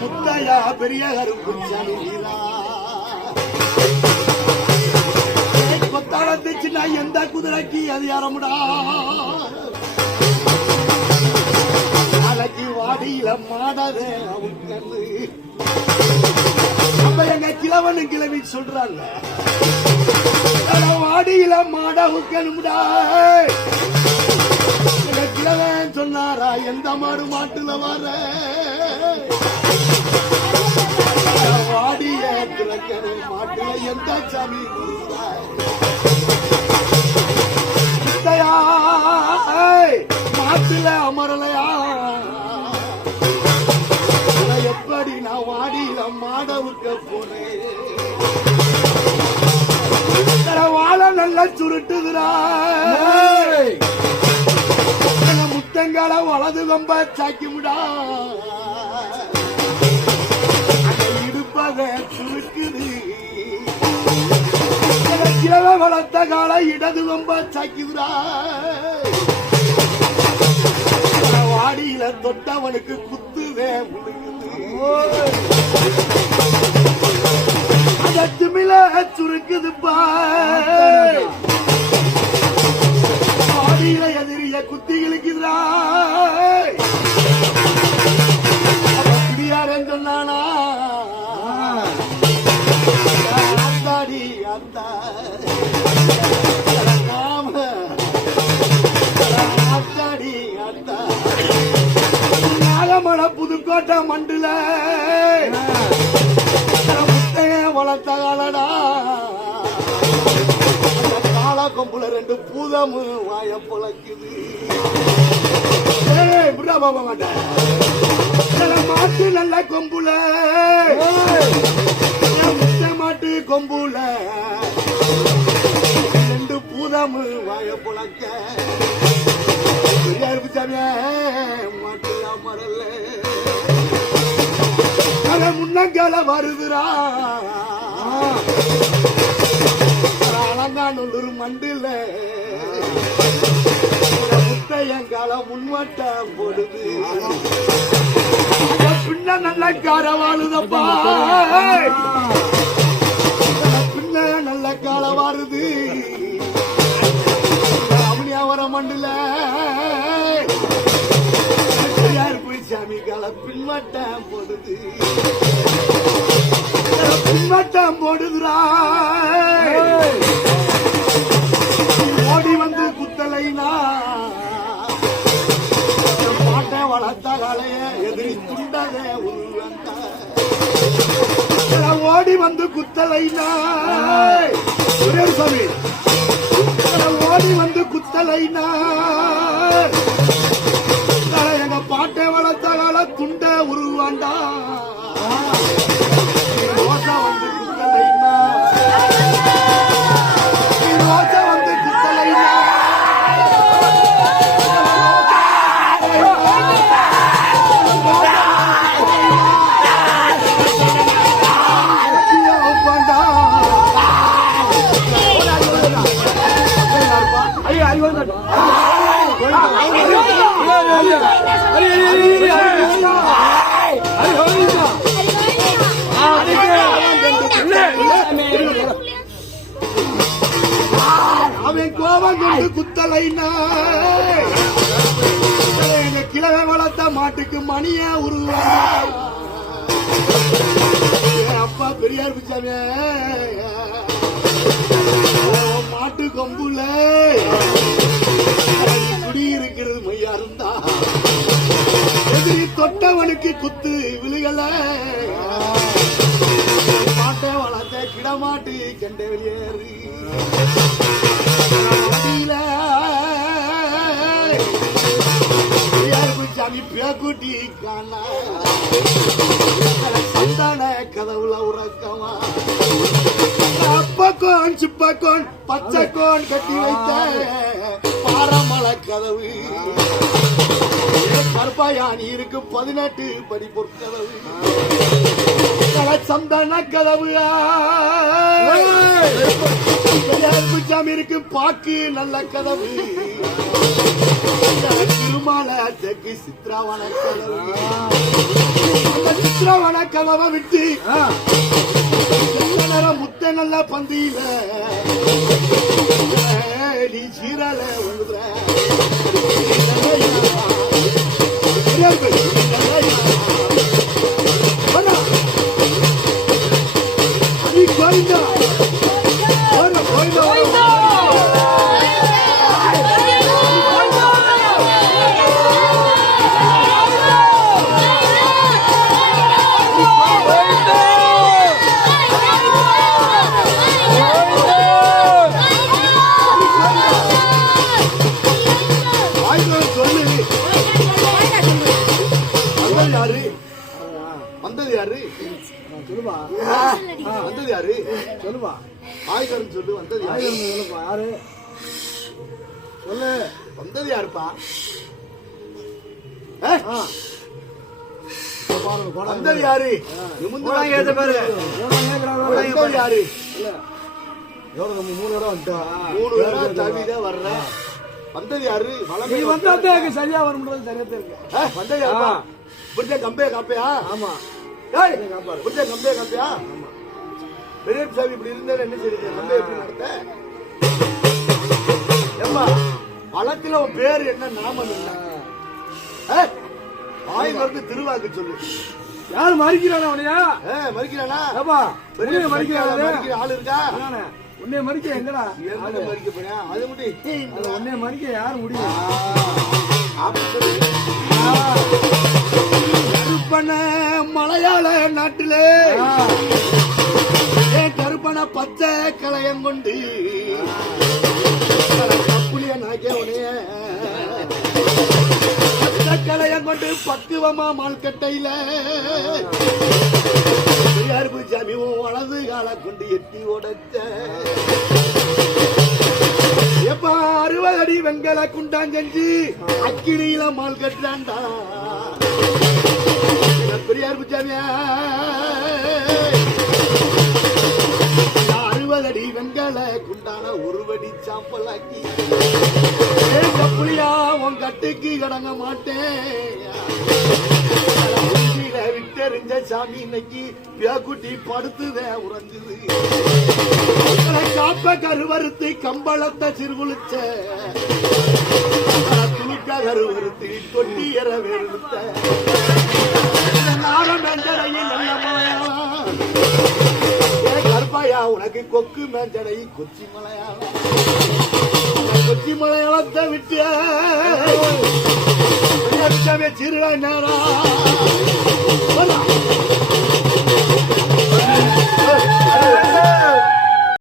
முத்தையா பெரிய கருப்பு சனிலா எந்த குதிரைக்கு அதிகாரமுடா நாளைக்கு வாடியில மாடதே அவங்க நம்ம எங்க கிழவனு கிழவி சொல்றாங்க வாடியில மாட உக்கணும்டா. கிழவன் சொன்னாரா? எந்த மாடு மாட்டுல வர? வாடிய திறக்கணும் மாட்டுல எந்த சாமி மாட்டுல அமரலையா? எப்படி நான் வாடியில மாடவுக்க போறேன்? போனேன் வாழ நல்லா சுருட்டுதுடா. எங்க வலது கம்ப சாக்கிவிடா இடுப்பத சுருக்குது. கிழவ வளர்த்த கால இடது கொம்ப சாக்கிவிடா வாடியில தொட்டவனுக்கு குத்துவே அந்த திமில சுருக்குது வாடியில என்ன குத்தி இழுக்குதுடா. அப்படியாரன் சொன்னானா? அந்தாடி அந்த? நாம அத்தாடி அத்தா நாகமல புதுக்கோட்டை மண்டுல. முத்தைய வளர்த்த காலடா கொம்புல ரெண்டு பூதமு வாய பொழக்குது மாட்டேன் மாட்டு. நல்ல கொம்புல. மாட்டு கொம்புல. ரெண்டு பூதமு வாய பொழக்க பெரியார் மரல்ல முன்னங்கால வருதுரா அலங்காநல்லூர் மண்டில. முத்தையங்கால முன்வட்டம் போடுது. பின்ன நல்ல கார வாழுதப்பா. பின்ன நல்ல கால வாருது அவனியா வர மண்டில. யார் போய் சாமி கால பின்வட்டம் போடுது? பின்வட்டம் போடுதுரா குத்தலைனா பாட்டை வளர்த்த காலைய எதிரி துண்டதே உருவந்த. ஓடி வந்து குத்தலைனா ஒரே சாமி. ஓடி வந்து குத்தலைனா எங்க பாட்டை வளர்த்த கால துண்ட உருவாண்டா. அவன் கோபம் கொண்டு குத்தலைன்னா எங்க கிழவை வளர்த்த மாட்டுக்கு மணிய உருவாங்க அப்பா பெரியார் பிச்சாமி. மாட்டு கொம்புல. குடி இருக்கிறது மையா இருந்தா எதிரி தொட்டவனுக்கு குத்து விழுகல. மாட்டை வளர்த்த கிடமாட்டு கண்ட வெளியேறு. வண்டியில பெரியார் பேக்குட்டி காணா. சந்தான கதவுல உறக்கமா. அப்பக்கோன் சிப்பக்கோன் பச்சைக்கோன் கட்டி வைத்த. பாரமலை கதவு. கருப்பாயானி இருக்கு பதினெட்டு படி பொற்கதவு. சந்தான கதவு. பிச்சாமி இருக்கு பாக்கு நல்ல கதவு. திரும திருமால தெற்கு சித்ராவன அந்த சித்ராவன கலவை விட்டு முத்த நல்ல பந்தியில நீ சீரால ஒழுதுற வந்தது யாரு? சொல்லுப்பா ஆய்கரன் சொல்லு வந்தது யாரு? ஆயிரம் சொல்லுப்பா யாரு? சொல்லு. வந்தது யாருப்பா? வந்தது யாரு? ஏத்த பாரு. வந்தது யாரு? இல்ல. எவ்வளவு நம்ம மூணு இடம் வந்துட்டோம் மூணு பேரா தவிதான் வர்ற. வந்தது யாரு? நீ வந்தா சரியா வரும்ன்றது சரியா இருக்கு ஏ, வந்தது யாருப்பா? புரிஞ்ச கம்பே காப்பையா? ஆமா. ஏய், புரிஞ்ச கம்பே காப்பையா? பெரிய சாமி இப்படி இருந்தா என்ன செய்யுது கம்பே எப்படி நடத்த? வழக்குல உன் பேர் என்ன நாமம் என்ன? ஏய், வாய் மருந்து திருவாக்கு சொல்லு. யாரு மறிக்கிறானே அவனையா? ஏ மறிக்கிறானா? ஏப்பா பெரிய மறிக்கிறானே மறிக்கிற ஆள் இருக்கா? உன்னைய மறிக்க எங்கடா? எங்க மறிக்க போறேன் அது மட்டும் அது உன்னைய மறிக்க யாரு முடியும்? கருப்பன மலையாள நாட்டிலே பச்சை கலையம் கொண்டு. புளிய நாக்கே உனைய பச்சை கலையம் கொண்டு பக்குவமா மால்கட்டையில. பெரியார் சாமி உன் வலது கால கொண்டு எட்டி உடைச்ச. எப்ப அறுபது அடி வெங்கல குண்டாஞ்செஞ்சு அக்கினியில மால் கட்டுறான்டா பெரியார் புச்சாமியா குண்டான ஒரு வடி சாம்பலாக்கி. புளியா உன் கட்டுக்கு கடங்க மாட்டேன். விட்டெறிஞ்ச சாமி இன்னைக்கு பியாக்குட்டி படுத்துதே உறங்குது. காப்ப கருவறுத்து கம்பளத்தை சிறுகுளிச்ச துளுக்க கருவறுத்து கொட்டியற வெறுத்த. நாரம் மேஞ்சடையில் நல்ல மலையா உனக்கு கொக்கு மேஞ்சடை கொச்சி மலையாளம் கொச்சி மலையாளத்தை விட்டு. சிறுடா நேரம்